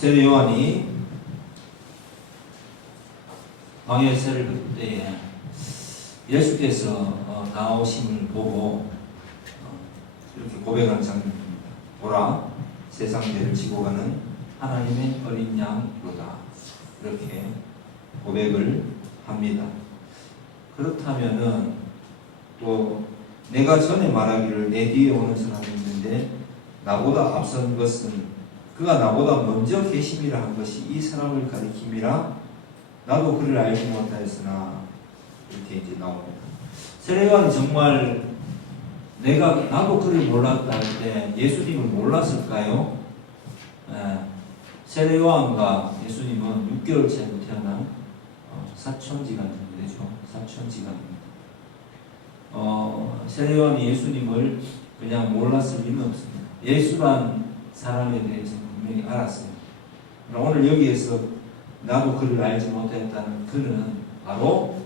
세례 요한이 광야에 세를 볼 때에 예수께서 나오심을 보고 이렇게 고백하는 장면입니다. 보라, 세상 죄를 지고 가는 하나님의 어린 양이로다. 이렇게 고백을 합니다. 그렇다면은 또 내가 전에 말하기를 내 뒤에 오는 사람이 있는데 나보다 앞선 것은 그가 나보다 먼저 계심이라 한 것이 이 사람을 가리킴이라 나도 그를 알지 못하였으나 이렇게 이제 나옵니다. 세례요한이 정말 나도 그를 몰랐다 할 때 예수님을 몰랐을까요? 세례요한과 예수님은 6개월 차이로 태어난 사촌지간 정도 되죠. 사촌지간입니다. 세례요한이 예수님을 그냥 몰랐을 리는 없습니다. 예수란 사람에 대해서 분명히 알았습니다. 오늘 여기에서 나도 그를 알지 못했다는 그는 바로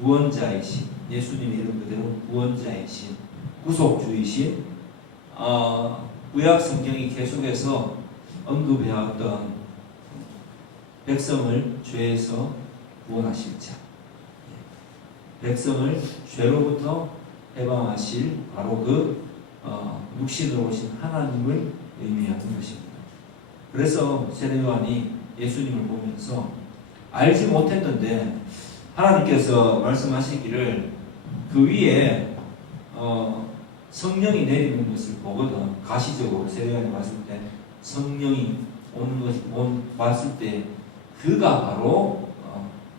구원자이신, 예수님의 이름 그대로 구원자이신, 구속주이신, 구약 성경이 계속해서 언급해왔던 백성을 죄에서 구원하실 자, 백성을 죄로부터 해방하실 바로 그 육신으로 오신 하나님을 의미하는 것입니다. 그래서 세례요한이 예수님을 보면서 알지 못했는데 하나님께서 말씀하시기를 그 위에 성령이 내리는 것을 보거든. 가시적으로 세례요한이 봤을 때 성령이 오는 것을 봤을 때 그가 바로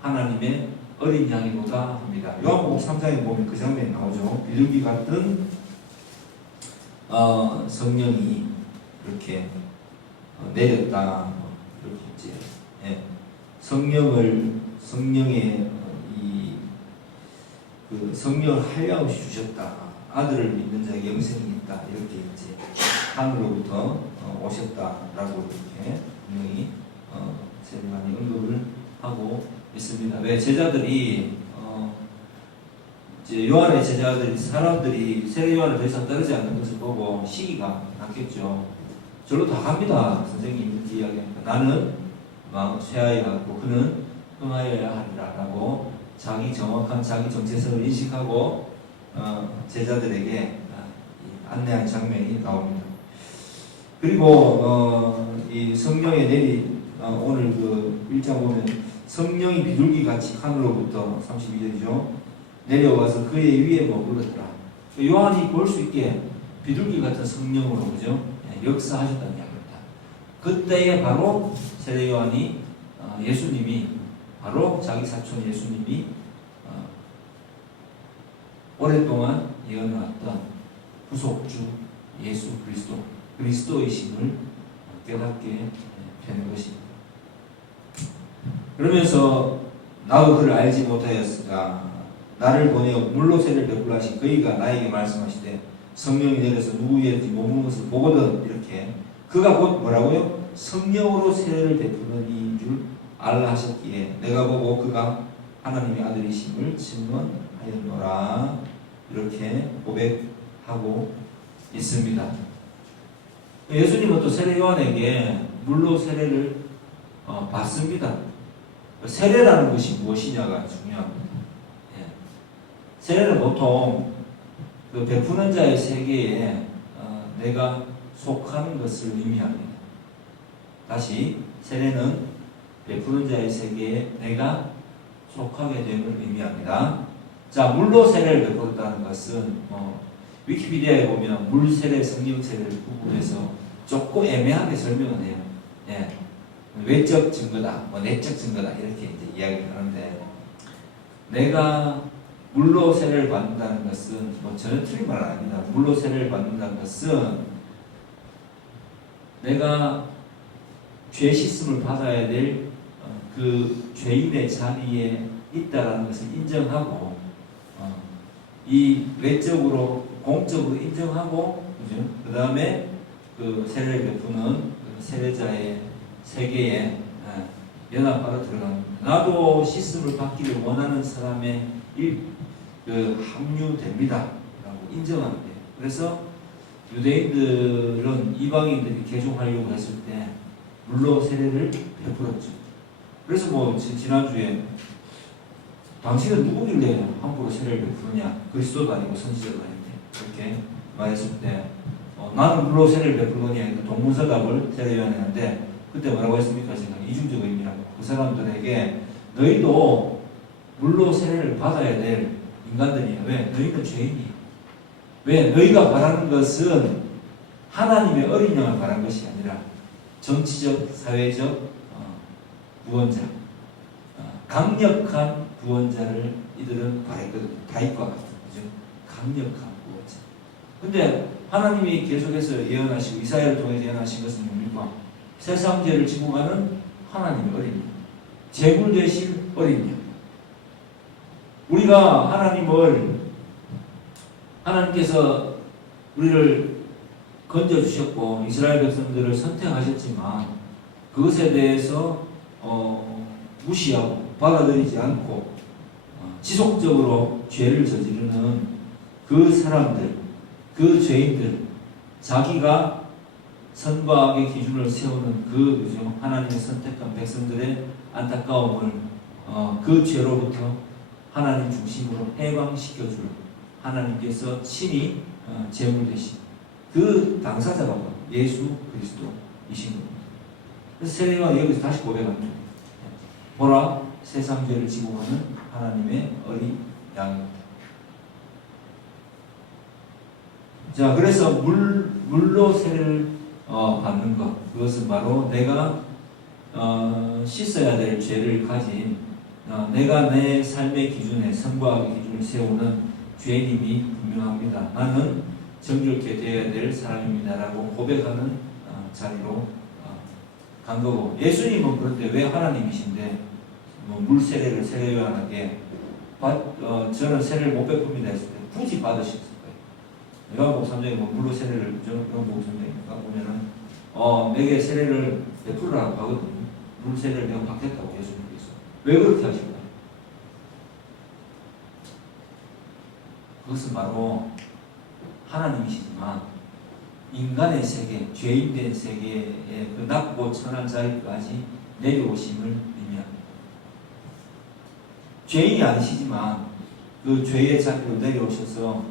하나님의 어린 양이로다 합니다. 요한복음 3장에 보면 그 장면이 나오죠. 비둘기 같은 성령이 이렇게 내렸다. 이렇게 이제 성령의 그 성령을 한량없이 주셨다. 아들을 믿는 자에게 영생이 있다. 이렇게 이제 하늘로부터 오셨다라고 이렇게 분명히 세례요한이 언급을 하고 있습니다. 왜 제자들이 이제 요한의 제자들이 사람들이 세례요한을 더 이상 따르지 않는 것을 보고 시기가 났겠죠. 절로 다 갑니다. 선생님이 이렇게 이야기합니다. 나는 쇠하여야 하고 그는 흥하여야 하리라라고 자기 정확한 자기 정체성을 인식하고 제자들에게 안내한 장면이 나옵니다. 그리고 이 성령의 오늘 그 1장 보면 성령이 비둘기같이 하늘로부터 32절이죠. 내려와서 그의 위에 머물렀더라. 요한이 볼 수 있게 비둘기 같은 성령으로 그죠? 역사하셨다는 이야기입니다. 그때에 바로 세례요한이 예수님이 바로 자기 사촌 예수님이 오랫동안 예언해왔던 구속주 예수 그리스도이심을 깨닫게 되는 것입니다. 그러면서 나도 그를 알지 못하였으나 나를 보내어 물로 세례를 베풀라 하신 그이가 나에게 말씀하시되 성령이 내려서 누구 위에든지 머무는 것을 보거든. 이렇게 그가 곧 뭐라고요? 성령으로 세례를 베푸는 이인 줄 알라 하셨기에 내가 보고 그가 하나님의 아들이심을 증언하였노라. 이렇게 고백하고 있습니다. 예수님은 또 세례요한에게 물로 세례를 받습니다. 세례라는 것이 무엇이냐가 중요합니다. 세례는 보통 그 베푸는 자의 세계에 내가 속하는 것을 의미합니다. 다시 세례는 베푸는 자의 세계에 내가 속하게 됨을 의미합니다. 자, 물로 세례를 베풀었다는 것은 위키피디아에 보면 물 세례, 성령 세례를 구분해서 조금 애매하게 설명을 해요. 외적 증거다, 내적 증거다 이렇게 이제 이야기를 하는데 내가 물로 세례를 받는다는 것은 전혀 틀린 말은 아닙니다. 물로 세례를 받는다는 것은 내가 죄 씻음을 받아야 될 그 죄인의 자리에 있다라는 것을 인정하고 이 외적으로 공적으로 인정하고 그 다음에 그 세례를 베푸는 세례자의 세계에 연합하러 들어갑니다. 나도 씻음을 받기를 원하는 사람의 합류됩니다. 라고 인정하면 돼요. 그래서 유대인들은 이방인들이 개종하려고 했을 때 물로 세례를 베풀었죠. 그래서 뭐 지난주에 당신은 누구길래 함부로 세례를 베푸느냐? 그리스도도 아니고 선지자도 아닌데 그렇게 말했을 때 나는 물로 세례를 베풀거니 동문서답을 세례요한했는데 그때 뭐라고 했습니까? 제가 이중적 의미라고 그 사람들에게 너희도 물로 세례를 받아야 될 인간들이야. 왜? 너희는 죄인이야. 왜? 너희가 바라는 것은 하나님의 어린 양을 바란 것이 아니라 정치적, 사회적 구원자, 강력한 구원자를 이들은 바랬거든요. 다윗과 같은 거죠. 강력한 구원자. 근데 하나님이 계속해서 예언하시고 이사야를 통해 예언하신 것은 뭡니까? 세상 죄를 지고 가는 하나님의 어린 양, 제물 되실 어린 양. 우리가 하나님께서 우리를 건져주셨고 이스라엘 백성들을 선택하셨지만 그것에 대해서 무시하고 받아들이지 않고 지속적으로 죄를 저지르는 그 사람들, 그 죄인들, 자기가 선과 악의 기준을 세우는 그 하나님의 선택한 백성들의 안타까움을 그 죄로부터 하나님 중심으로 해방시켜줄 하나님께서 친히 제물 되신 그 당사자가 예수 그리스도이신 겁니다. 그래서 세례요한이 여기서 다시 고백합니다. 보라, 세상 죄를 지고 가는 하나님의 어린 양입니다. 자, 그래서 물로 세례를 받는 것, 그것은 바로 내가 씻어야 될 죄를 가진 내가 내 삶의 기준에 선과 악의 기준을 세우는 죄인임이 분명합니다. 나는 정결케 되어야 될 사람입니다라고 고백하는 자리로 간 거고, 예수님은 그런데 왜 하나님이신데 물 세례를 세례요한에게 저는 세례를 못 베풉니다 했을 때 굳이 받으셨을 거예요. 요한복음 3장에 물로 세례를 요한복음 3장에 보면은 내게 세례를 베풀으라고 하거든요. 물 세례를 내가 받겠다고 예수님께서. 왜 그렇게 하실까요? 그것은 바로 하나님이시지만 인간의 세계, 죄인된 세계의 그 낮고 천한 자리까지 내려오심을 의미합니다. 죄인이 아니시지만 그 죄의 자리로 내려오셔서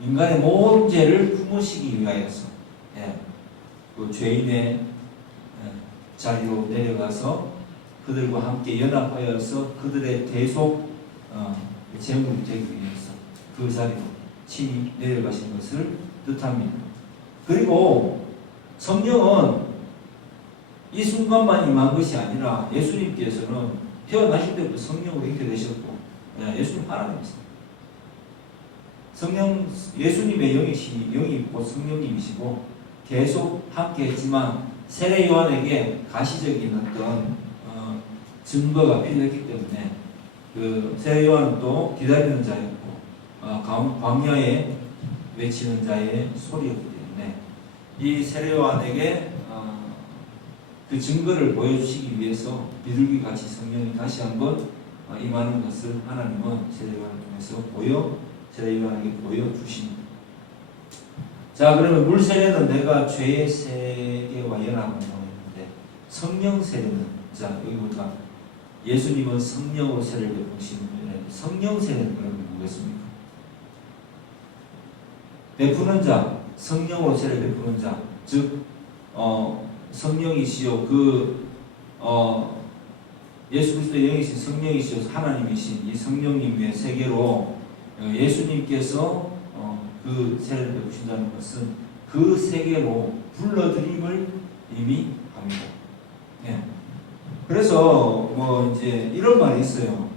인간의 모든 죄를 품으시기 위하여서 그 죄인의 자리로 내려가서 그들과 함께 연합하여서 그들의 대속 제물이 되기 위해서 그 자리로 친히 내려가신 것을 뜻합니다. 그리고 성령은 이 순간만 임한 것이 아니라 예수님께서는 태어나실 때부터 성령으로 잉태되셨고 예수님 하나님이십니다. 예수님의 영이 곧 성령님이시고 계속 함께 했지만 세례 요한에게 가시적인 어떤 증거가 필요했기 때문에 그 세례 요한은 또 기다리는 자였고 광야에 외치는 자의 소리였기 때문에 이 세례 요한에게 그 증거를 보여주시기 위해서 비둘기 같이 성령이 다시 한번 임하는 것을 하나님은 세례 요한을 통해서 세례 요한에게 보여주십니다. 자, 그러면 물 세례는 내가 죄의 세계와 연합한다고 했는데 성령 세례는, 자 여기 보니까 예수님은 성령으로 세례를 베푸시는데 성령 세례는 그러면 뭐겠습니까? 베푸는 자, 성령으로 세례를 베푸는 자, 즉 성령이시요 예수 그리스도의 영이신 성령이시요 하나님이신 이 성령님의 세계로 예수님께서 그 세례를 베푸신다는 것은 그 세계로 불러들임을 의미합니다. 그래서 이제 이런 말이 있어요.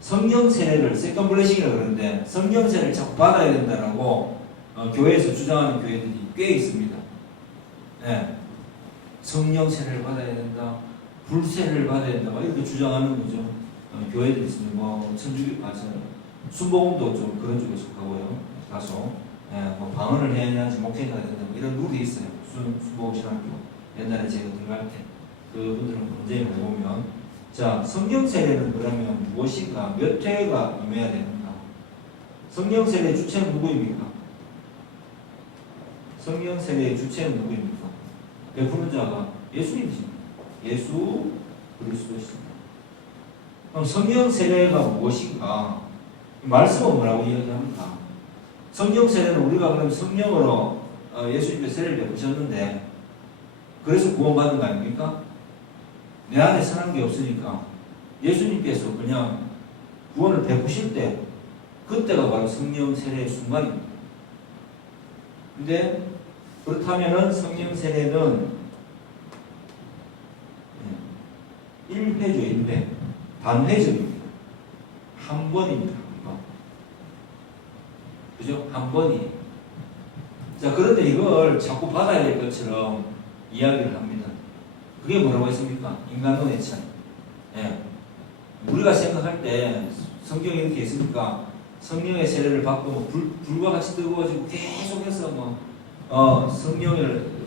성령 세례를 세컨 블레싱이라고 그러는데 성령 세례를 자꾸 받아야 된다라고 교회에서 주장하는 교회들이 꽤 있습니다. 성령 세례를 받아야 된다, 불 세례를 받아야 된다, 이렇게 주장하는 거죠. 교회들이 있습니다. 순복음도 좀 그런 쪽에 속하고요. 다소 방언을 해야 하지 목회가 된다, 이런 룰이 있어요. 순복음 신학교 옛날에 제가 들어갈 때 그분들은 문제를 해보면, 자, 성령 세례는 그러면 무엇인가, 몇 회가 임해야 되는가? 성령 세례 주체는 누구입니까? 성령 세례의 주체는 누구입니까? 베푸는 자가 예수님이십니다. 예수 그리스도십니다. 그럼 성령 세례가 무엇인가? 말씀은 뭐라고 이야기합니까? 성령 세례는 우리가 그럼 성령으로 예수님께 세례를 베푸셨는데 그래서 구원받은 거 아닙니까? 내 안에 선한 게 없으니까 예수님께서 그냥 구원을 베푸실 때 그때가 바로 성령 세례의 순간입니다. 근데 그렇다면은 성령 세례는 1회죠, 1회. 단회적입니다. 한 번입니다. 한 번. 그죠? 한 번이. 자, 그런데 이걸 자꾸 받아야 될 것처럼 이야기를 합니다. 그게 뭐라고 했습니까? 인간론의 차이. 예. 우리가 생각할 때 성경에 이렇게 있으니까 성령의 세례를 받고 뭐 불과 같이 뜨거워지고 계속해서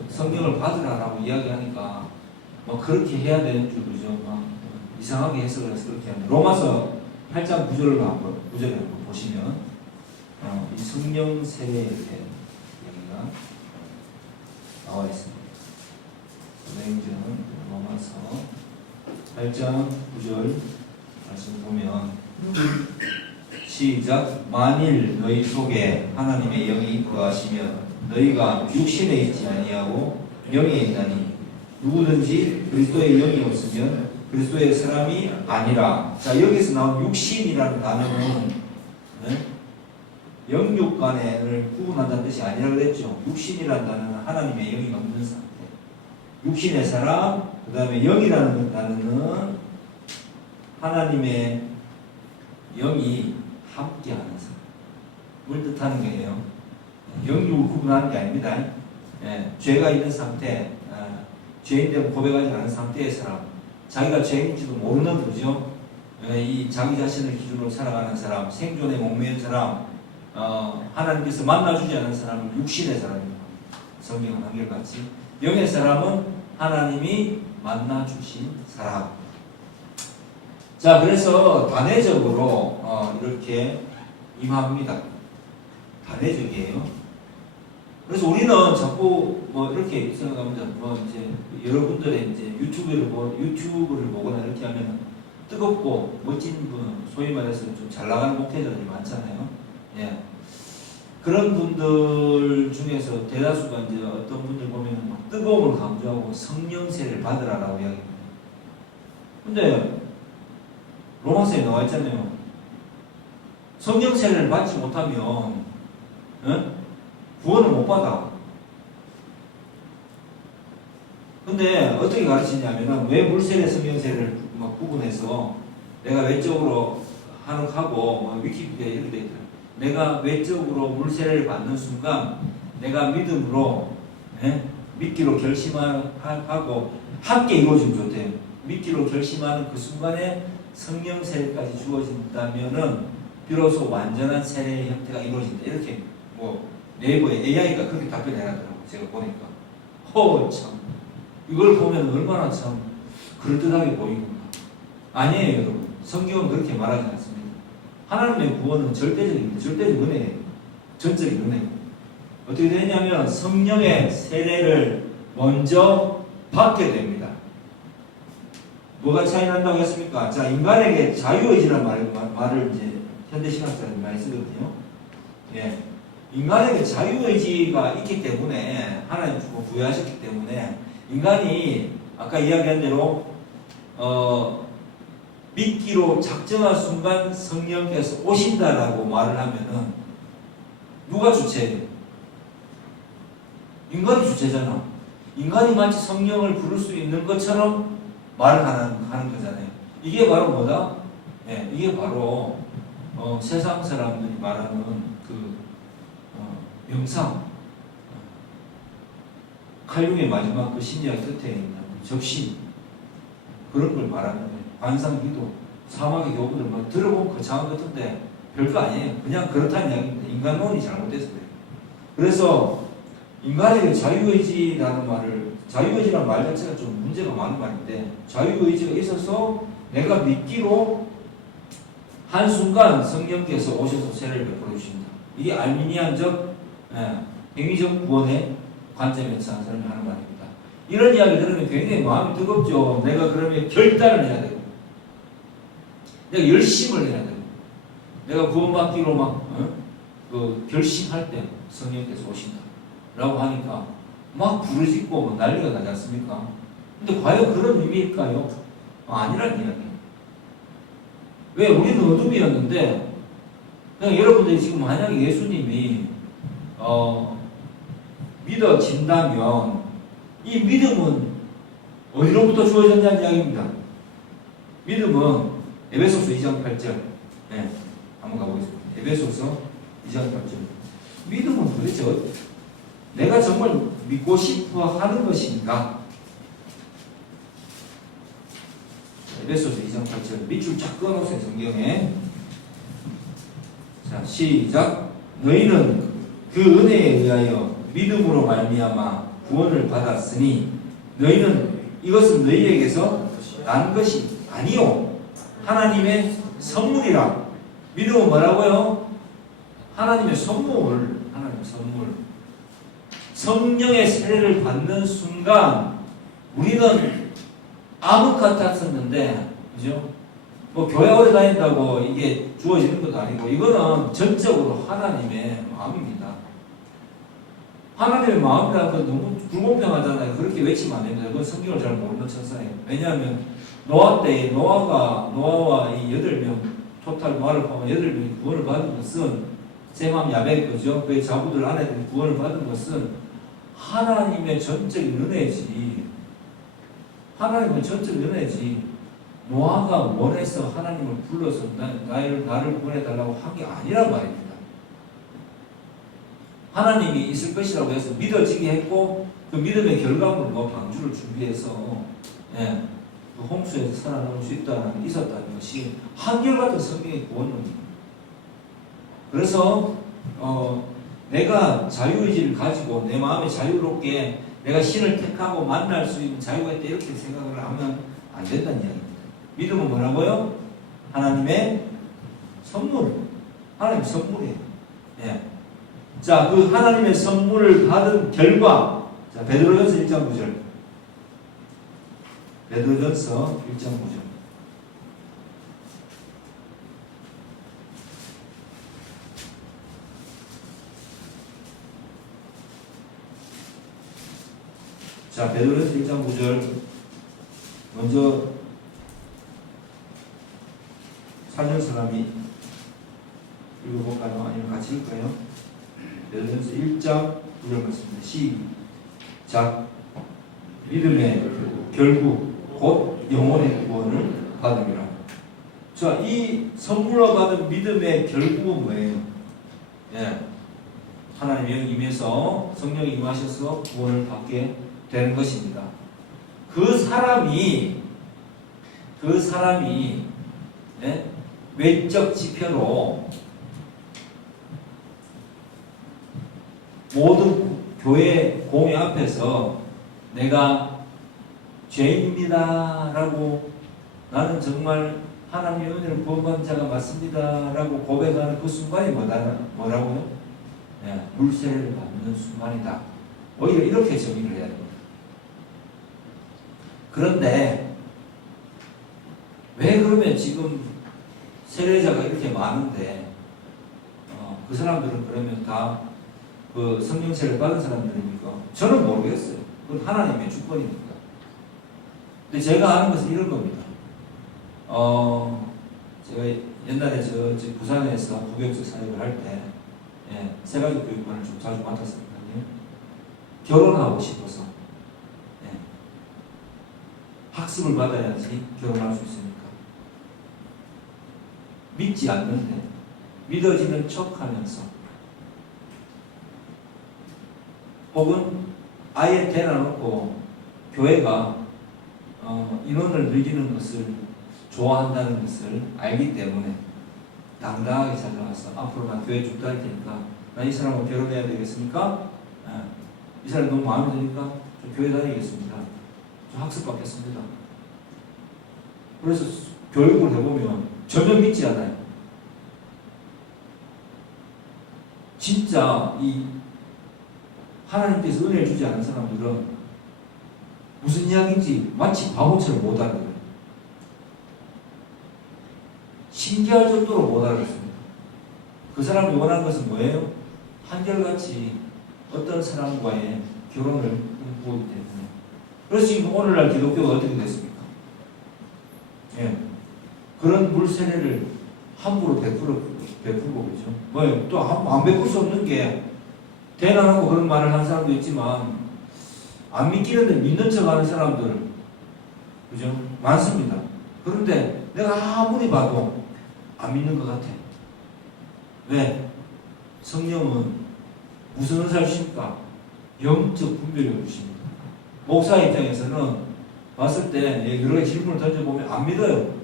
성령을 받으라라고 이야기하니까 그렇게 해야 되는 줄 그죠? 이상하게 해석을 해서 그렇게 합니다. 로마서 8장 9절을 한번 보시면 이 성령 세례에 이렇게 얘기가 나와 있습니다. 로마서 8장 9절 말씀 보면 시작. 만일 너희 속에 하나님의 영이 거하시면 너희가 육신에 있지 아니하고 영에 있나니 누구든지 그리스도의 영이 없으면 그리스도의 사람이 아니라. 자, 여기서 나온 육신이라는 단어는 영육 간을 구분한다는 뜻이 아니라고 그랬죠. 육신이라는 단어는 하나님의 영이 없는 상태. 육신의 사람, 그 다음에 영이라는 단어는 하나님의 영이 함께하는 사람을 뜻하는 거예요. 영육을 구분하는 게 아닙니다. 죄가 있는 상태, 죄인됨 고백하지 않은 상태의 사람, 자기가 죄인지도 모르는 거죠. 이 자기 자신을 기준으로 살아가는 사람, 생존에 목매인 사람, 하나님께서 만나주지 않은 사람은 육신의 사람입니다. 성경은 한결같이. 영의 사람은 하나님이 만나주신 사람. 자, 그래서 단회적으로 이렇게 임합니다. 단회적이에요. 그래서 우리는 자꾸 이렇게 생각합니다. 이제 여러분들의 이제 유튜브를 보거나 이렇게 하면 뜨겁고 멋진 분, 소위 말해서 좀 잘 나가는 목회자들이 많잖아요. 예. 그런 분들 중에서 대다수가 이제 어떤 분들 보면 막 뜨거움을 강조하고 성령 세례를 받으라라고 이야기합니다. 근데 로마서에 나와 있잖아요. 성령 세례를 받지 못하면 구원을 못 받아. 근데 어떻게 가르치냐면은 왜 물세례 성령 세례를 막 구분해서 내가 외적으로 하고 위키피디아에 이렇게 돼 있더라고요. 내가 외적으로 물세례를 받는 순간 내가 믿음으로 믿기로 결심하고 함께 이루어지면 좋대요. 믿기로 결심하는 그 순간에 성령 세례까지 주어진다면은 비로소 완전한 세례의 형태가 이루어진다. 이렇게 네이버에 AI가 그렇게 답변해놨더라고요. 제가 보니까 참 이걸 보면 얼마나 참 그럴듯하게 보이는가. 아니에요, 여러분. 성경은 그렇게 말하지 않습니다. 하나님의 구원은 절대적입니다. 절대적 은혜예요. 전적인 은혜예요. 어떻게 되냐면 성령의 세례를 먼저 받게 됩니다. 뭐가 차이 난다고 했습니까? 자, 인간에게 자유의지라는 말을 이제 현대신학자들이 많이 쓰거든요. 예. 인간에게 자유의지가 있기 때문에 하나님 주고 부여하셨기 때문에 인간이 아까 이야기한 대로 믿기로 작정한 순간 성령께서 오신다라고 말을 하면은 누가 주체예요? 인간이 주체잖아. 인간이 마치 성령을 부를 수 있는 것처럼 말을 하는 거잖아요. 이게 바로 뭐다? 네, 이게 바로 세상 사람들이 말하는 그 명상, 칼융의 마지막 그 심리학 끝에 있는 적신, 그런 걸 말하는 거예요. 반상기도, 사막의 교부들 들어보면 거창한 것 같은데 별거 아니에요. 그냥 그렇다는 이야기입니다. 인간론이 잘못돼서 그래요. 그래서 인간에게 자유의지라는 말을, 자유의지라는 말 자체가 좀 문제가 많은 말인데, 자유의지가 있어서 내가 믿기로 한순간 성령께서 오셔서 세례를 베풀어 주신다. 이게 알미니안적 행위적 구원의 관점에서 하는 사람이 하는 말입니다. 이런 이야기 들으면 굉장히 마음이 뜨겁죠. 내가 그러면 결단을 해야 되고, 내가 열심을 해야 되고, 내가 구원받기로 막 결심할 때 성령께서 오신다 라고 하니까 막 부르짖고 막 난리가 나지 않습니까? 근데 과연 그런 의미일까요? 아니란 이야기예요. 왜? 우리는 어둠이었는데, 그냥 여러분들이 지금 만약에 예수님이 믿어진다면 이 믿음은 어디로부터 주어졌냐는 이야기입니다. 믿음은 에베소서 2장 8절. 네, 한번 가보겠습니다. 에베소서 2장 8절. 믿음은 도대체 내가 정말 믿고 싶어 하는 것인가? 에베소서 2장 8절. 밑줄 쫙 끊어놓으세요, 성경에. 자, 시작. 너희는 그 은혜에 의하여 믿음으로 말미암아 구원을 받았으니 너희는 이것은 너희에게서 난 것이 아니요 하나님의 선물이라. 믿음은 뭐라고요? 하나님의 선물. 하나님의 선물. 성령의 세례를 받는 순간 우리는 암흑 같았었는데, 그죠? 뭐 교회 오래 다닌다고 이게 주어지는 것도 아니고, 이거는 전적으로 하나님의 마음입니다. 하나님의 마음이라는 건 너무 불공평하잖아요. 그렇게 외치면 안 됩니다. 그건 성경을 잘 모르는 천사예요. 왜냐하면 노아 때에 노아와 이 8명, 토탈 노아를 포함한 8명이 구원을 받은 것은, 셈함 야벳 거죠. 그의 자부들 아내들이 구원을 받은 것은 하나님의 전적인 은혜지. 하나님의 전적인 은혜지. 노아가 원해서 하나님을 불러서 나를 구원해달라고 한 게 아니란 말입니다. 하나님이 있을 것이라고 해서 믿어지게 했고, 그 믿음의 결과물로 방주를 준비해서 그 홍수에서 살아남을 수 있었다는 것이 한결같은 성경의 구원론입니다. 그래서 내가 자유의지를 가지고 내 마음에 자유롭게 내가 신을 택하고 만날 수 있는 자유가 있다 이렇게 생각을 하면 안 된다는 이야기입니다. 믿음은 뭐라고요? 하나님의 선물. 하나님의 선물이에요. 예. 자, 그 하나님의 선물을 받은 결과, 자, 베드로전서 1장 9절. 베드로전서 1장 9절. 자, 베드로전서 1장 9절. 먼저 사는 사람이 읽어볼까요? 아니면 같이 읽을까요? 베드로전서 1장 9절 말씀입니다. 시작. 믿음의 결국 곧 영혼의 구원을 받음이라. 자, 이 선물로 받은 믿음의 결국은 뭐예요? 예, 하나님의 임해서 성령이 임하셔서 구원을 받게 되는 것입니다. 그 사람이 예? 외적 지표로 모든 교회 공회 앞에서 내가 죄인입니다 라고, 나는 정말 하나님의 은혜를 구원받은 자가 맞습니다 라고 고백하는 그 순간이 뭐라고요? 네, 물세례를 받는 순간이다. 오히려 이렇게 정의를 해야 됩니다. 그런데 왜 그러면 지금 세례자가 이렇게 많은데 그 사람들은 그러면 다 그 성령 세례를 받은 사람들입니까? 저는 모르겠어요. 그건 하나님의 주권입니다. 근데 제가 아는 것은 이런 겁니다. 제가 옛날에 저 부산에서 부교육적 사역을 할 때 세 가지 교육관을 좀 자주 맡았었거든요. 결혼하고 싶어서 학습을 받아야지 결혼할 수 있으니까. 믿지 않는데 믿어지는 척하면서, 혹은 아예 대놔놓고 교회가 인원을 늘리는 것을 좋아한다는 것을 알기 때문에 당당하게 찾아와서 앞으로 나 교회 쭉 다닐 테니까 나 이 사람하고 결혼해야 되겠습니까? 이 사람이 너무 마음에 드니까 저 교회 다니겠습니다. 저 학습 받겠습니다. 그래서 교육을 해보면 전혀 믿지 않아요. 진짜 이 하나님께서 은혜를 주지 않은 사람들은 무슨 이야기인지 마치 바보처럼 못 알아들어요. 신기할 정도로 못 알아듣습니다. 그 사람이 원하는 것은 뭐예요? 한결같이 어떤 사람과의 결혼을 꿈꾸기 때문에. 그래서 지금 오늘날 기독교가 어떻게 됐습니까? 예. 그런 물세례를 함부로 베풀고 그죠. 뭐예요? 또 안 베풀 수 없는 게 대단하고 그런 말을 하는 사람도 있지만 안 믿기는데 믿는 척 하는 사람들 그죠? 많습니다. 그런데 내가 아무리 봐도 안 믿는 것 같아. 왜? 성령은 무슨 은사를 주십니까? 영적 분별력을 주십니다. 목사 입장에서는 봤을 때 여러 가지 질문을 던져보면 안 믿어요.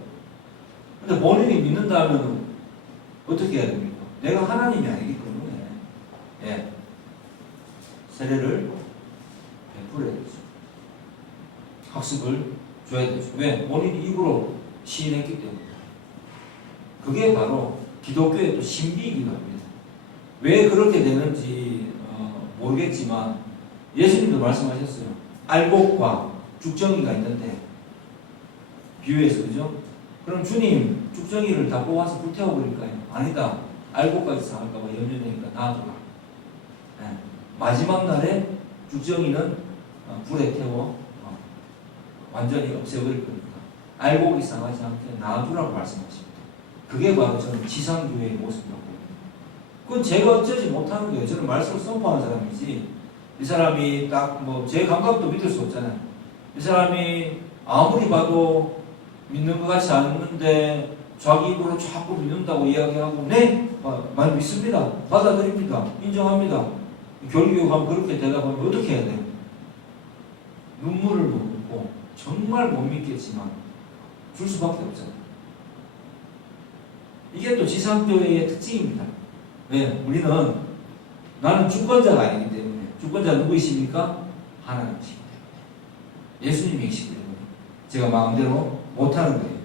근데 본인이 믿는다면 어떻게 해야 됩니까? 내가 하나님이 아니기 때문에 예. 세례를 베풀어야 되죠. 학습을 줘야 되죠. 왜? 본인이 입으로 시인했기 때문에. 그게 바로 기독교의 또 신비이기도 합니다. 왜 그렇게 되는지 모르겠지만 예수님도 말씀하셨어요. 알곡과 죽정이가 있는데 비유해서 그죠? 그럼 주님 죽정이를 다 뽑아서 불태워버릴까요? 아니다. 알곡까지 상할까봐 염려되니까 놔둬라. 네. 마지막 날에 죽정이는 불에 태워 완전히 없애버릴 겁니다. 알곡이 상하지 않게 놔두라고 말씀하십니다. 그게 바로 저는 지상교회의 모습이라고 봅니다. 그건 제가 어쩌지 못하는 거예요. 저는 말씀을 선포하는 사람이지 이 사람이 딱 제 감각도 믿을 수 없잖아요. 이 사람이 아무리 봐도 믿는 것 같지 않는데 자기 입으로 자꾸 믿는다고 이야기하고 네! 많이 믿습니다. 받아들입니다. 인정합니다. 교리교육하면 그렇게 대답하면 어떻게 해야 돼요? 눈물을 묻고 정말 못 믿겠지만 줄 수밖에 없잖아요. 이게 또 지상교회의 특징입니다. 왜? 우리는 나는 주권자가 아니기 때문에 주권자 누구이십니까? 하나님이십니다. 예수님이시기 때문에 제가 마음대로 못하는 거예요.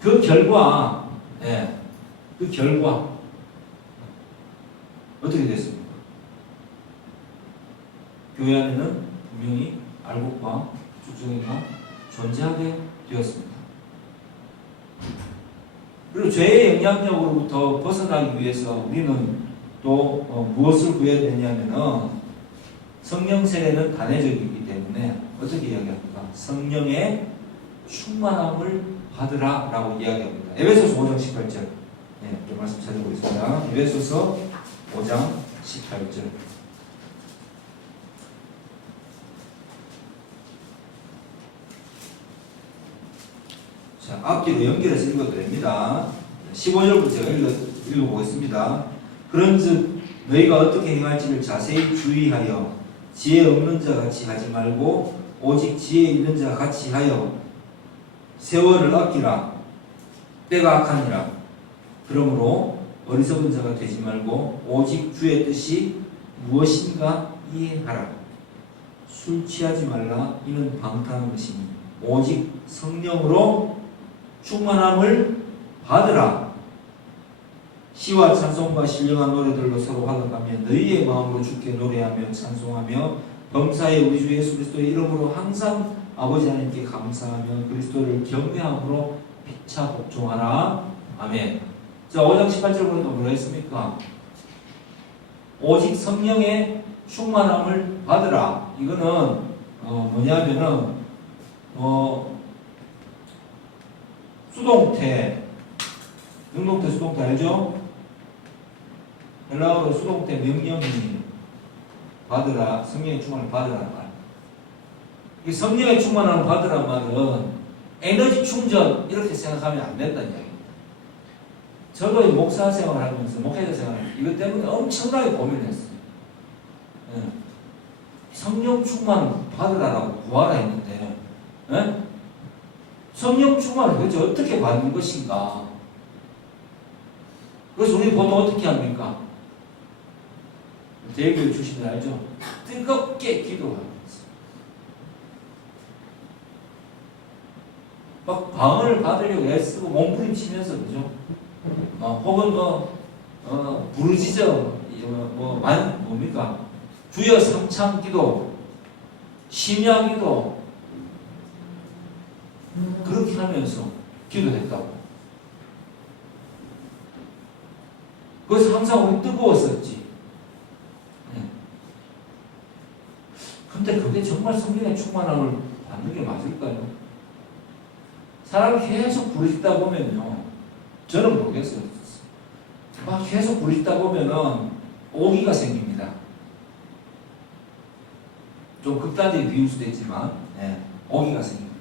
그 결과 그 결과 어떻게 됐습니까? 교회 안에는 분명히 알곡과 죽정이가 존재하게 되었습니다. 그리고 죄의 영향력으로부터 벗어나기 위해서 우리는 또 무엇을 구해야 되냐면은 성령 세례는 단회적이기 때문에 어떻게 이야기합니까? 성령의 충만함을 받으라 라고 이야기합니다. 에베소서 5장 18절 또 말씀 찾아보겠습니다. 에베소서 5장 18절 자, 앞뒤로 연결해서 읽어도 됩니다. 15절부터 제가 읽어보겠습니다. 그런즉 너희가 어떻게 행할지를 자세히 주의하여 지혜 없는 자 같이 하지 말고 오직 지혜 있는 자 같이 하여 세월을 아끼라. 때가 악하니라. 그러므로 어리석은 자가 되지 말고 오직 주의 뜻이 무엇인가 이해하라. 술 취하지 말라. 이는 방탕한 것이니 오직 성령으로 충만함을 받으라. 시와 찬송과 신령한 노래들로 서로 화답하며 너희의 마음으로 주께 노래하며 찬송하며 범사에 우리 주 예수 그리스도의 이름으로 항상 아버지 하나님께 감사하며 그리스도를 경외함으로 피차 복종하라. 아멘. 자, 5장 18절 보니까 뭐라 했습니까? 오직 성령의 충만함을 받으라. 이거는 뭐냐면은 수동태, 능동태, 수동태 알죠? 헬라어로 수동태 명령이 받으라, 성령의 충만을 받으라는 말. 이 성령의 충만함을 받으라는 말은 에너지 충전 이렇게 생각하면 안 된다는 이야기입니다. 저도 목사 생활하면서 목회자 생활 이것 때문에 엄청나게 고민했어요. 성령 충만 받으라라고 구하라 했는데 성령 충만을 도대체 어떻게 받는 것인가? 그래서 우리 보통 어떻게 합니까? 대교육 출신들 알죠? 뜨겁게 기도합니다. 막 방언을 받으려고 애쓰고 몸부림치면서 그죠? 혹은 부르짖어 뭡니까? 주여 삼창기도, 심야기도 그렇게 하면서 기도했다고. 그래서 항상 우리 뜨거웠었지. 근데 그게 정말 성령의 충만함을 받는 게 맞을까요? 사람이 계속 부르짖다 보면요, 저는 모르겠어요. 막 계속 부르짖다 보면은 오기가 생깁니다. 좀 극단적인 비유일 수도 있지만, 오기가 생깁니다.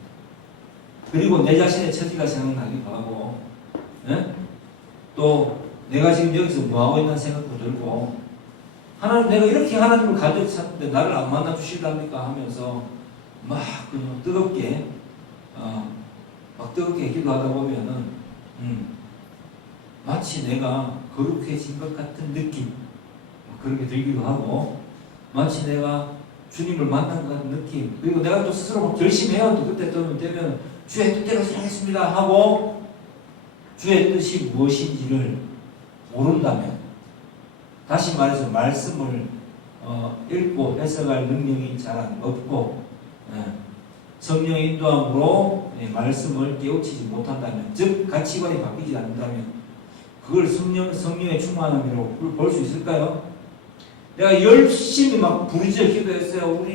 그리고 내 자신의 처지가 생각나기도 하고, 또 내가 지금 여기서 뭐하고 있는 생각도 들고, 하나님, 내가 이렇게 하나님을 가지고 샀는데 나를 안 만나 주시답니까 하면서 막 그냥 뜨겁게 막 뜨겁게 기도하다 보면은 마치 내가 거룩해진 것 같은 느낌, 그렇게 들기도 하고, 마치 내가 주님을 만난 것 같은 느낌, 그리고 내가 또 스스로 막 결심해요. 또 그때 되면 주의 뜻대로 살겠습니다 하고, 주의 뜻이 무엇인지를 모른다면, 다시 말해서 말씀을 읽고 해석할 능력이 잘 없고, 성령의 인도함으로 말씀을 깨우치지 못한다면, 즉 가치관이 바뀌지 않는다면 그걸 성령의 충만함이라고 볼 수 있을까요? 내가 열심히 막 부르짖어 기도했어요.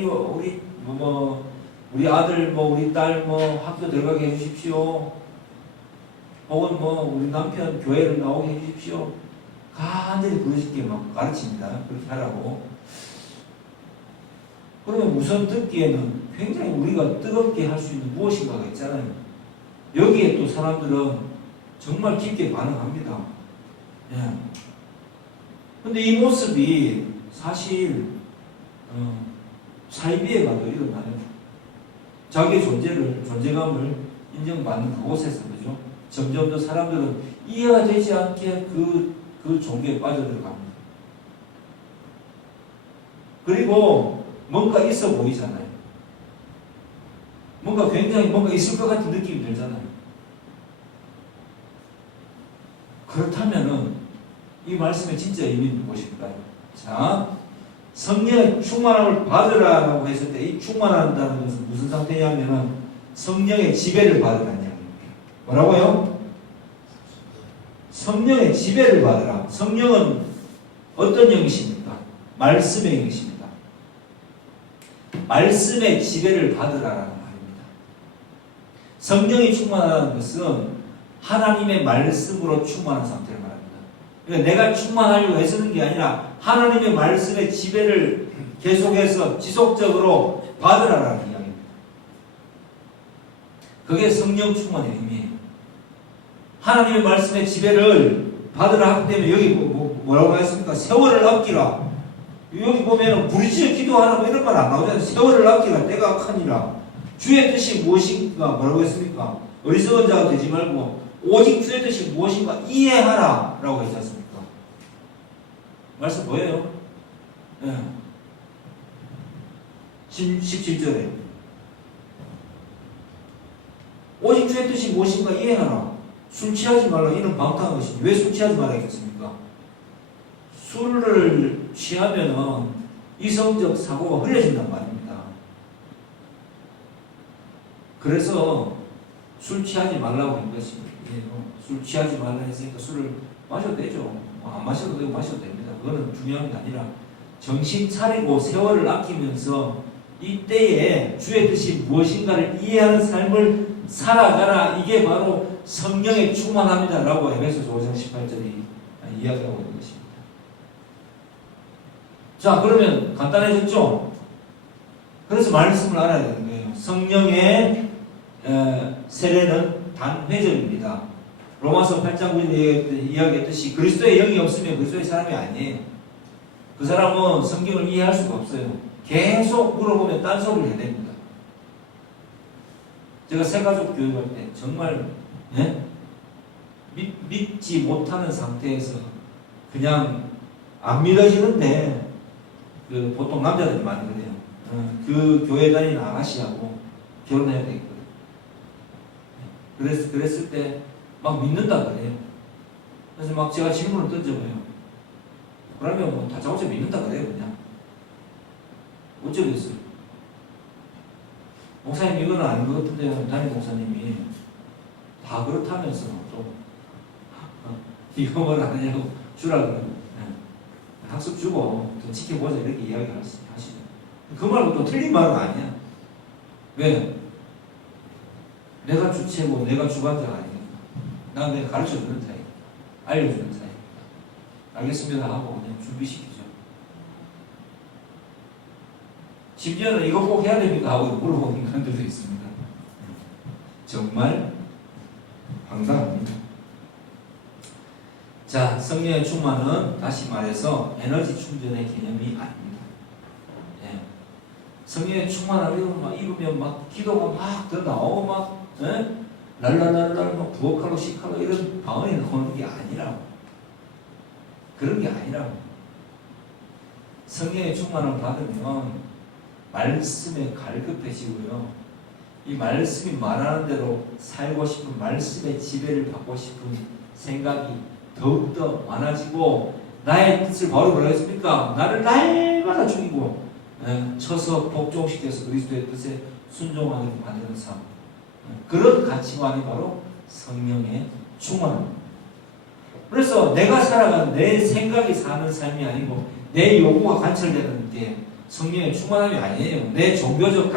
우리 아들 우리 딸 학교 들어가게 해주십시오. 혹은 우리 남편 교회를 나오게 해주십시오. 간절히 부르짖게 막 가르칩니다. 그렇게 하라고. 그러면 우선 듣기에는 굉장히 우리가 뜨겁게 할 수 있는 무엇인가가 있잖아요. 여기에 또 사람들은 정말 깊게 반응합니다. 근데 이 모습이 사실 사이비에 가도 일어나요. 자기의 존재감을 인정받는 그곳에서, 그죠? 점점 더 사람들은 이해가 되지 않게 그 종교에 빠져들어갑니다. 그리고 뭔가 있어 보이잖아요. 굉장히 뭔가 있을 것 같은 느낌이 들잖아요. 그렇다면은 이 말씀의 진짜 의미는 무엇일까요? 자, 성령의 충만함을 받으라라고 했을 때 이 충만한다는 것은 무슨 상태냐면은 성령의 지배를 받으라는 이야기입니다. 뭐라고요? 성령의 지배를 받으라. 성령은 어떤 영이십니까? 말씀의 영이십니다. 말씀의 지배를 받으라라는 말입니다. 성령이 충만하다는 것은 하나님의 말씀으로 충만한 상태를 말합니다. 그러니까 내가 충만하려고 애쓰는 게 아니라 하나님의 말씀의 지배를 계속해서 지속적으로 받으라라는 이야기입니다. 그게 성령 충만의 의미예요. 하나님의 말씀의 지배를 받으라 하기 때문에 여기 뭐라고 했습니까? 세월을 아끼라. 여기 보면은 부르짖어 기도하라 이런 말 안 나오잖아요. 세월을 아끼라. 때가 악하니라. 주의 뜻이 무엇인가 뭐라고 했습니까? 어리석은 자가 되지 말고 오직 주의 뜻이 무엇인가 이해하라 라고 했지 않습니까? 말씀 보여요? 17절에 오직 주의 뜻이 무엇인가 이해하라. 술 취하지 말라. 이는 방탕한 것이니. 왜 술 취하지 말라 했겠습니까? 술을 취하면은 이성적 사고가 흐려진단 말입니다. 그래서 술 취하지 말라고 한 것입니다. 술 취하지 말라 했으니까 술을 마셔도 되죠. 안 마셔도 되고 마셔도 됩니다. 그거는 중요한 게 아니라 정신 차리고 세월을 아끼면서 이때에 주의 뜻이 무엇인가를 이해하는 삶을 살아가라. 이게 바로 성령의 충만함이다라고 에베소서 5장 18절이 이야기하고 있는 것입니다. 자, 그러면 간단해졌죠? 그래서 말씀을 알아야 되는 거예요. 성령의 세례는 단회적입니다. 로마서 8장 9절에 이야기했듯이 그리스도의 영이 없으면 그리스도의 사람이 아니에요. 그 사람은 성경을 이해할 수가 없어요. 계속 물어보면 딴소리를 해야 됩니다. 제가 새가족 교육할 때 정말 믿지 못하는 상태에서 그냥 안 믿어지는데 보통 남자들이 많이 그래요. 그 교회 다니는 아가씨하고 결혼해야 되거든. 그랬을 때 막 믿는다 그래요. 그래서 막 제가 질문을 던져봐요. 그러면 다짜고짜 믿는다 그래요, 그냥. 어쩌겠어요? 목사님 이거는 아닌 것 같은데요. 담임 목사님이 다 그렇다면서 또 이거 뭘 안 하냐고 주라 그러면 학습 주고 또 지켜보자 이렇게 이야기를 하시죠. 그 말고 또 틀린 말은 아니야. 왜? 내가 주체고 내가 주관자가 아니니까. 난 내가 가르쳐주는 사이, 알려주는 사이. 알겠습니다 하고 그냥 준비시키죠. 심지어는 이거 꼭 해야 됩니까 하고 물어보는 인간들도 있습니다. 정말 황당합니다. 자, 성령의 충만은 다시 말해서 에너지 충전의 개념이 아닙니다. 예. 성령의 충만하면 막 입으면 막 기도가 막 더 나오고 막 랄랄랄랄 막 부엌하고 식하고 이런 방언이 나오는 게 아니라고. 그런 게 아니라고. 성령의 충만을 받으면 말씀에 갈급해지고요. 이 말씀이 말하는 대로 살고 싶은 말씀의 지배를 받고 싶은 생각이 더욱더 많아지고 나의 뜻을 바로 뭐라 했습니까? 나를 날마다 죽이고 쳐서 복종시켜서 그리스도의 뜻에 순종하게 만드는 삶. 그런 가치관이 바로 성령의 충만입니다. 그래서 내가 살아가는 내 생각이 사는 삶이 아니고 내 요구가 관철되는 게 성령의 충만함이 아니에요. 내 종교적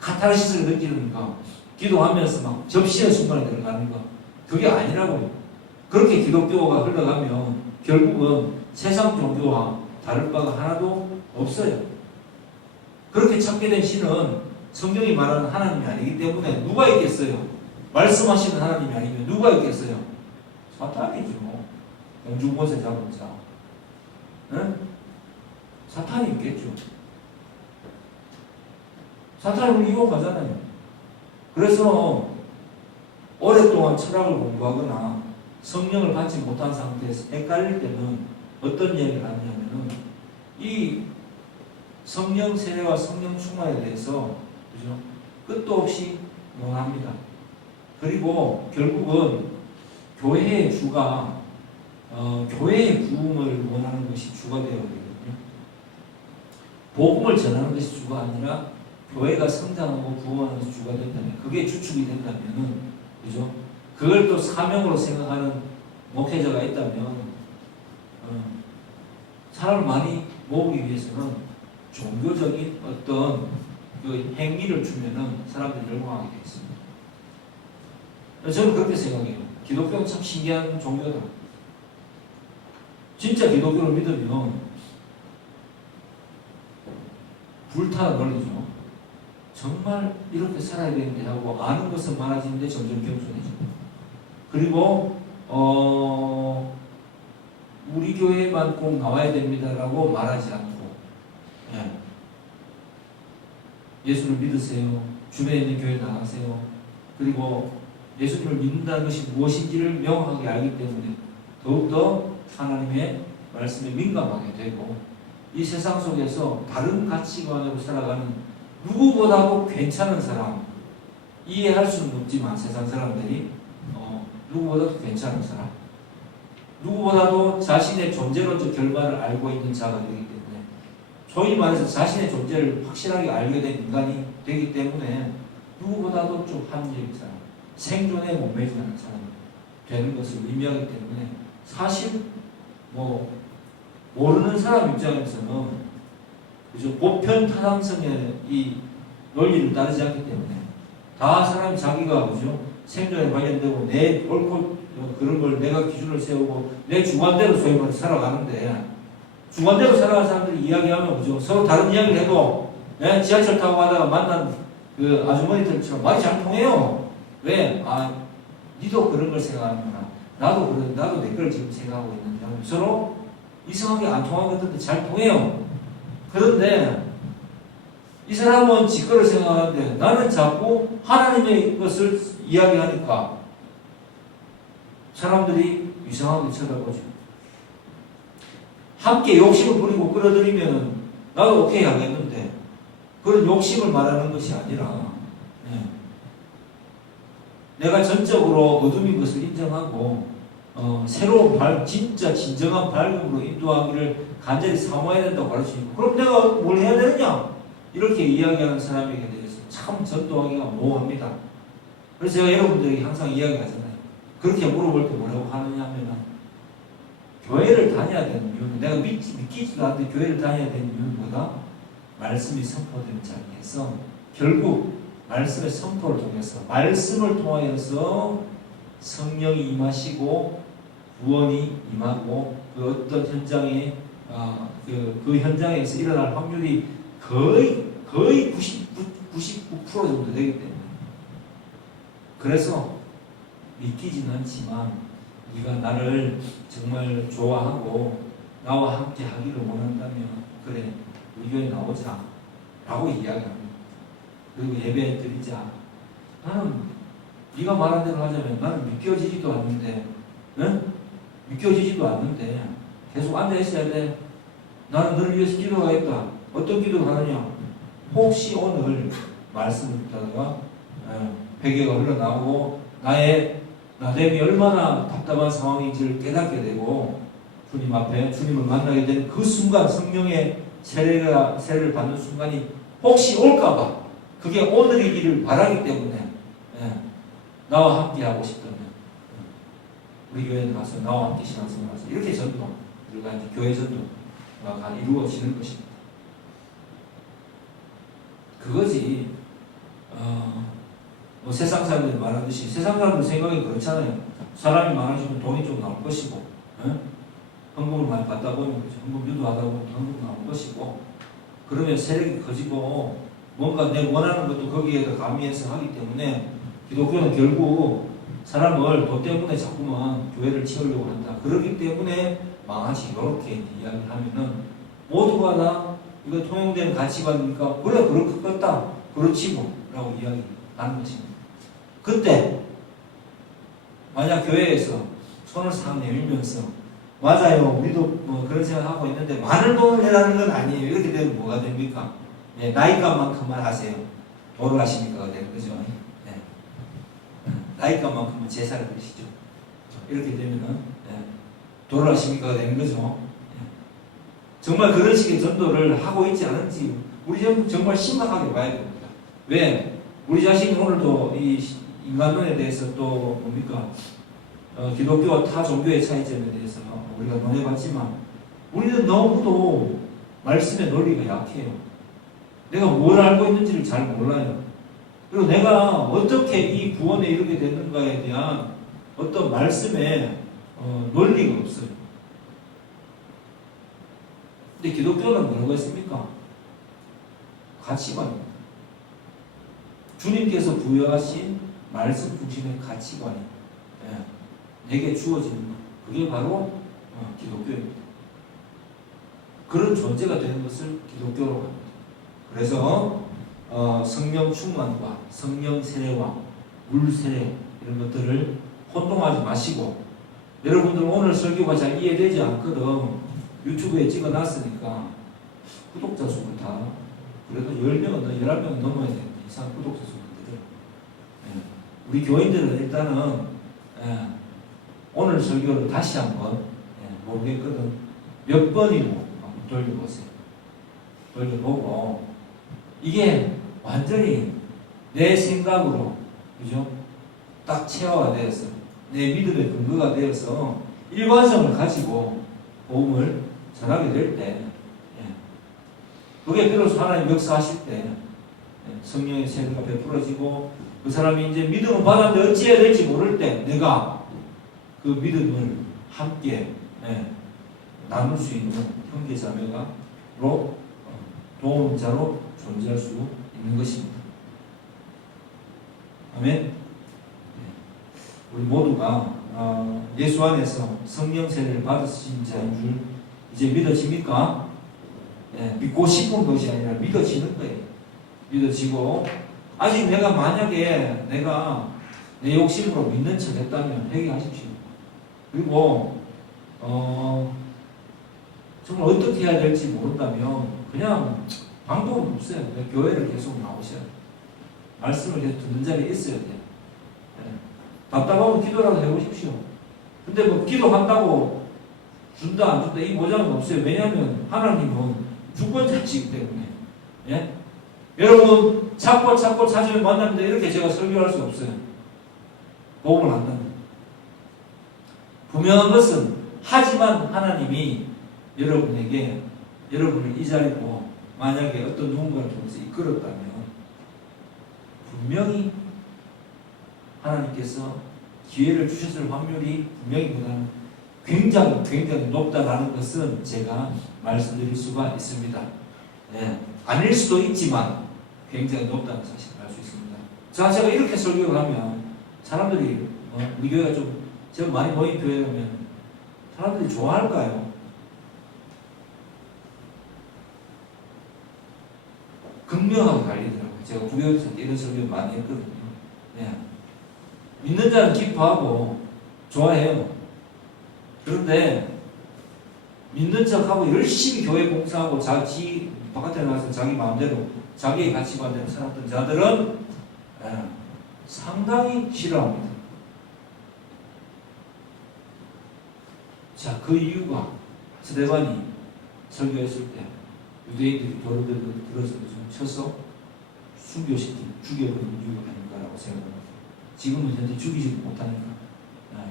카타르시스를 느끼는 거, 기도하면서 막 접시에 순간에 들어가는 거, 그게 아니라고요. 그렇게 기독교가 흘러가면 결국은 세상 종교와 다를 바가 하나도 없어요. 그렇게 찾게 된 신은 성경이 말하는 하나님이 아니기 때문에 누가 있겠어요? 말씀하시는 하나님이 아니면 누가 있겠어요? 사탄이죠. 공중권세 잡은 자. 응? 사탄이 있겠죠. 사탄이 우리 유혹하잖아요. 그래서 오랫동안 철학을 공부하거나 성령을 받지 못한 상태에서 헷갈릴 때는 어떤 이야기를 하냐면은 이 성령 세례와 성령 충만에 대해서 그죠? 끝도 없이 논합니다. 그리고 결국은 교회의 주가 교회의 부흥을 원하는 것이 주가 되어야 되거든요. 복음을 전하는 것이 주가 아니라 교회가 성장하고 부흥하는 것이 주가 된다면, 그게 주축이 된다면은, 그죠? 그걸 또 사명으로 생각하는 목회자가 있다면, 사람을 많이 모으기 위해서는 종교적인 어떤 그 행위를 주면은 사람들이 열광하게 되어 있습니다. 저는 그렇게 생각해요. 기독교는 참 신기한 종교다. 진짜 기독교를 믿으면 불타는 논리죠. 정말 이렇게 살아야 되는데 하고 아는 것은 많아지는데 점점 겸손해집니다. 그리고 우리 교회만 꼭 나와야 됩니다라고 말하지 않고 예수를 믿으세요. 주변에 있는 교회 나가세요. 그리고 예수님을 믿는다는 것이 무엇인지를 명확하게 알기 때문에 더욱더 하나님의 말씀에 민감하게 되고 이 세상 속에서 다른 가치관으로 살아가는 누구보다도 괜찮은 사람, 이해할 수는 없지만 세상 사람들이 누구보다도 괜찮은 사람, 누구보다도 자신의 존재론적 결과를 알고 있는 자가 되기 때문에, 소위 말해서 자신의 존재를 확실하게 알게 된 인간이 되기 때문에 누구보다도 좀 합리적인 사람, 생존에 못 매주하는 사람이 되는 것을 의미하기 때문에, 사실 모르는 사람 입장에서는 그죠? 보편 타당성의 이 논리를 따르지 않기 때문에 다 사람이 자기가 그죠? 생존에 관련되고 내 옳고 그런 걸 내가 기준을 세우고 내 주관대로 소위 말해서 살아가는데, 주관대로 살아가는 사람들이 이야기하면 그죠? 서로 다른 이야기를 해도 지하철 타고 가다가 만난 그 아주머니들처럼 말이 잘 통해요. 왜? 니도 그런 걸 생각하는구나. 나도 내 걸 지금 생각하고 있는데 서로 이상하게 안 통한 것들도 잘 통해요. 그런데 이 사람은 지 거를 생각하는데 나는 자꾸 하나님의 것을 이야기하니까 사람들이 이상하게 쳐다보죠. 함께 욕심을 부리고 끌어들이면 나도 오케이 하겠는데, 그런 욕심을 말하는 것이 아니라 내가 전적으로 어둠인 것을 인정하고 새로운 진짜 진정한 밝음으로 인도하기를 간절히 사모해야 된다고 가르치니까 그럼 내가 뭘 해야 되느냐? 이렇게 이야기하는 사람에게 대해서 참 전도하기가 모호합니다. 그래서 제가 여러분들에게 항상 이야기하잖아요. 그렇게 물어볼 때 뭐라고 하느냐 하면은 교회를 다녀야 되는 이유는 내가 믿기지도 않는데 교회를 다녀야 되는 이유는 뭐다? 말씀이 선포되는 자리에서 결국 말씀의 선포를 통해서 말씀을 통하여서 성령이 임하시고 구원이 임하고 그 어떤 현장에 그 현장에서 일어날 확률이 거의 99% 정도 되기 때문에 그래서 믿기지는 않지만 네가 나를 정말 좋아하고 나와 함께 하기를 원한다면 그래 우리 교회 나오자 라고 이야기합니다. 그리고 예배 드리자. 나는 네가 말한 대로 하자면 나는 믿겨지지도 않는데 믿겨지지도 않는데 계속 앉아있어야 돼. 나는 너를 위해서 기도하겠다. 어떤 기도를 하느냐? 혹시 오늘 말씀을 듣다가 베개가 흘러나오고 나 됨이 얼마나 답답한 상황인지를 깨닫게 되고 주님 앞에 주님을 만나게 되는 그 순간 성령의 세례를 받는 순간이 혹시 올까봐 그게 오늘이기를 바라기 때문에 나와 함께 하고 싶다면 우리 교회에 가서 나와 함께 신앙생활 하서 이렇게 전도 우리가 이제 교회 전도가 이루어지는 것입니다. 그거지 뭐 세상 사람들이 말하듯이 세상 사람들 생각이 그렇잖아요. 사람이 많아지면 돈이 좀 나올 것이고 헌금을 많이 받다 보면 헌금 유도하다 보면 헌금 나올 것이고 그러면 세력이 커지고 뭔가 내 원하는 것도 거기에다 가미해서 하기 때문에 기독교는 결국 사람을 돈 때문에 자꾸만 교회를 채우려고 한다. 그렇기 때문에 망하지. 이렇게 이야기를 하면은 모두가 다 이거 통용되는 가치관이니까 그래 그럴 것 같다. 그렇지 뭐 라고 이야기하는 것입니다. 그때 만약 교회에서 손을 싹 내밀면서 맞아요. 우리도 뭐 그런 생각하고 있는데 많은 돈을 내라는 건 아니에요. 이렇게 되면 뭐가 됩니까? 네, 나이값만큼만 하세요. 돌아가십니까? 되는 거죠. 네. 나이값만큼만 제사를 드리시죠. 이렇게 되면은 돌아가십니까? 되는 거죠. 네. 정말 그런 식의 전도를 하고 있지 않은지 우리 정말 심각하게 봐야 됩니다. 왜? 우리 자신이 오늘도 이 인간론에 대해서 또 뭡니까? 기독교와 타 종교의 차이점에 대해서 우리가 논해봤지만 우리는 너무도 말씀의 논리가 약해요. 내가 뭘 알고 있는지를 잘 몰라요. 그리고 내가 어떻게 이 구원에 이르게 됐는가에 대한 어떤 말씀의 논리가 없어요. 근데 기독교는 뭐라고 했습니까? 가치관입니다. 주님께서 부여하신 말씀 중심의 가치관이 내게 주어지는 것. 그게 바로 기독교입니다. 그런 존재가 되는 것을 기독교로 합니다. 그래서 성령 충만과 성령 세례와 물 세례 이런 것들을 혼동하지 마시고 여러분들 오늘 설교가 잘 이해되지 않거든 유튜브에 찍어놨으니까 구독자 수가 다 그래도 10명은 11명은 넘어야 되는데 이상 구독자 수가 되더라고요. 우리 교인들은 일단은 오늘 설교를 다시 한번 모르겠거든 몇 번이고 한번 돌려보세요. 돌려보고 이게 완전히 내 생각으로 그죠? 딱 체화가 되어서 내 믿음의 근거가 되어서 일관성을 가지고 복음을 전하게 될 때 그게 비로소 하나님 역사하실 때 성령의 세례가 베풀어지고 그 사람이 이제 믿음을 받았는데 어찌해야 될지 모를 때 내가 그 믿음을 함께 나눌 수 있는 형제 자매가로 도움자로 존재할 수 있는 것입니다. 아멘. 우리 모두가 예수 안에서 성령 세례를 받으신 자인 줄 이제 믿어집니까? 믿고 싶은 것이 아니라 믿어지는 거예요. 믿어지고 아직 내가 만약에 내가 내 욕심으로 믿는 척 했다면 회개하십시오. 그리고 정말 어떻게 해야 될지 모른다면 그냥 방법은 없어요. 교회를 계속 나오셔야 돼요. 말씀을 계속 듣는 자리에 있어야 돼요. 답답하면 기도라도 해보십시오. 근데 뭐 기도한다고 준다 안 준다 이 보장은 없어요. 왜냐하면 하나님은 주권자이시기 때문에. 예? 여러분 찾고 찾으면 만납니다. 이렇게 제가 설교할 수 없어요. 복음을 안다는. 분명한 것은 하지만 하나님이 여러분에게 여러분을 이 자리로 만약에 어떤 누군가를 통해서 이끌었다면 분명히 하나님께서 기회를 주셨을 확률이 분명히보다는 굉장히 높다라는 것은 제가 말씀드릴 수가 있습니다. 예, 아닐 수도 있지만 굉장히 높다는 사실을 알 수 있습니다. 자, 제가 이렇게 설교를 하면 사람들이 우리 교회가 좀 제가 많이 모인 교회라면 사람들이 좋아할까요? 극명하게 갈리더라고요. 제가 구교에서 이런 설교 많이 했거든요. 예. 믿는 자는 기뻐하고 좋아해요. 그런데 믿는 척하고 열심히 교회 봉사하고 자기 바깥에 나가서 자기 마음대로 자기의 가치관대로 살았던 자들은 상당히 싫어합니다. 자, 그 이유가 스데반이 설교했을 때 유대인들이 도로들을 들어서 좀 쳐서 순교시킨 죽여버린 이유가 아닐까라고 생각합니다. 지금은 현재 죽이지도 못하니까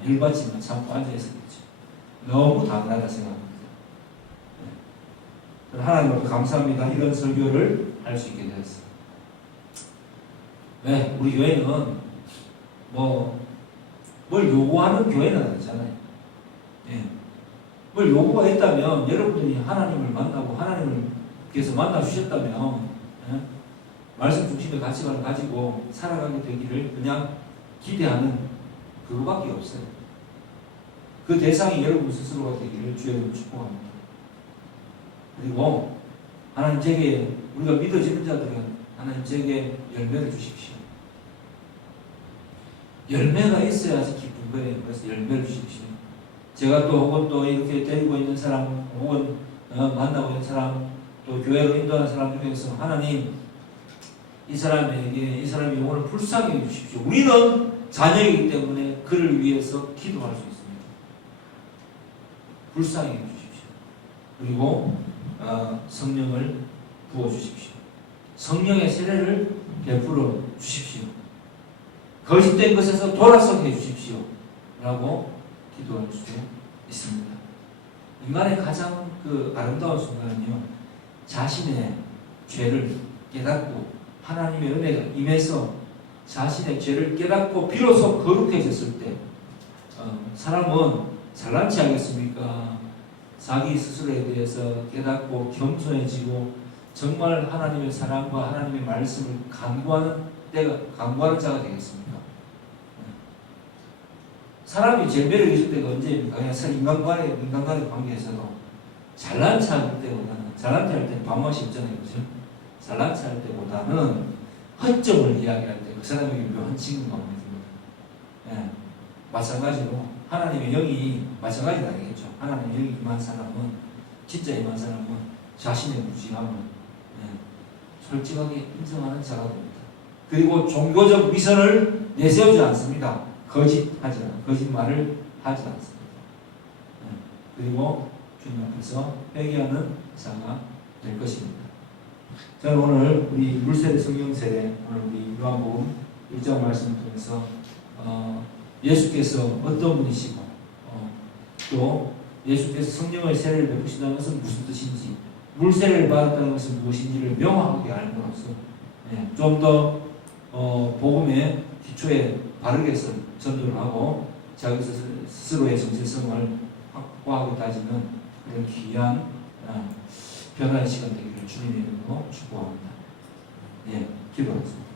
열받지만 참고 앉아있었겠죠. 너무 당연하다 생각합니다. 네. 하나님 감사합니다. 이런 설교를 할 수 있게 되었어요. 네, 우리 교회는 뭘 요구하는 교회는 아니잖아요. 네. 뭘 요구가 있다면 여러분들이 하나님을 만나고 하나님께서 만나 주셨다면 네? 말씀 중심의 가치관을 가지고 살아가게 되기를 그냥 기대하는 그거밖에 없어요. 그 대상이 여러분 스스로가 되기를 주의 축복합니다. 그리고 하나님 제게 우리가 믿어지는 자들은 하나님 제게 열매를 주십시오. 열매가 있어야지 기쁜 거예요. 그래서 열매를 주십시오. 제가 또 혹은 또 이렇게 데리고 있는 사람 혹은 만나고 있는 사람 또 교회로 인도하는 사람 중에서 하나님 이 사람의 영혼을 불쌍히 해주십시오. 우리는 자녀이기 때문에 그를 위해서 기도할 수 있습니다. 불쌍히 해주십시오. 그리고 성령을 부어주십시오. 성령의 세례를 베풀어 주십시오. 거짓된 것에서 돌아서게 해주십시오. 라고 기도할 수 있습니다. 인간의 가장 아름다운 순간은요, 자신의 죄를 깨닫고 하나님의 은혜가 임해서 자신의 죄를 깨닫고 비로소 거룩해졌을 때 사람은 잘난치 하겠습니까? 자기 스스로에 대해서 깨닫고 겸손해지고 정말 하나님의 사랑과 하나님의 말씀을 간구하는 자가 되겠습니까? 사람이 제일 매력 있을 때가 언제입니까? 그냥 인간과의 관계에서도 잘난치 할 때보다는 잘난치 할 때는 밥맛이 없잖아요, 그죠? 잘난치 할 때보다는 허점을 이야기할 때 그 사람에게 묘한 친근감이 듭니다. 예. 마찬가지로 하나님의 영이 마찬가지는 아니겠죠. 하나님의 영이 임한 사람은 진짜 임한 사람은 자신의 무지함을 솔직하게 인정하는 자가 됩니다. 그리고 종교적 위선을 내세우지 않습니다. 거짓말을 하지 않습니다. 그리고 주님 앞에서 회개하는 자가 될 것입니다. 저는 오늘 우리 물세례 성령세례 오늘 우리 요한복음 1장 말씀을 통해서 예수께서 어떤 분이시고 또 예수께서 성령의 세례를 베푸신다는 것은 무슨 뜻인지 물세례를 받았다는 것은 무엇인지를 명확하게 알므로써 좀 더 복음의 기초에 바르게 전도를 하고 자기 스스로의 정체성을 확고하게 따지는 그런 귀한 변화의 시간 되기를 주님의 이름으로 축복합니다. 기도하겠습니다.